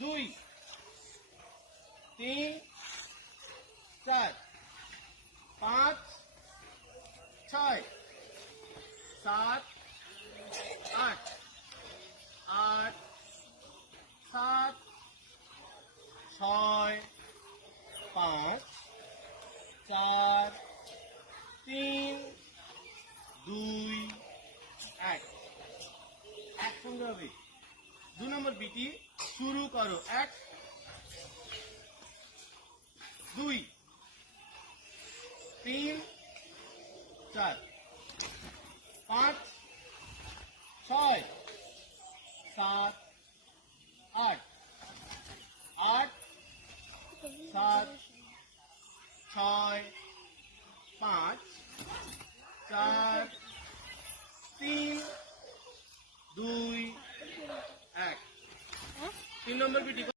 দুই, তিন, চার, পাঁচ, ছয়, সাত, আট, আট, সাত, ছয়, পাঁচ, চার, তিন, দুই, এক। একসঙ্গে হবে। 2 নম্বর বিটি শুরু করো। 1, 2, 3, 4, 5, 6, 7, 8, 8, 7, 6, 5, 4, 3, 2, 1। 3 নম্বর বিটি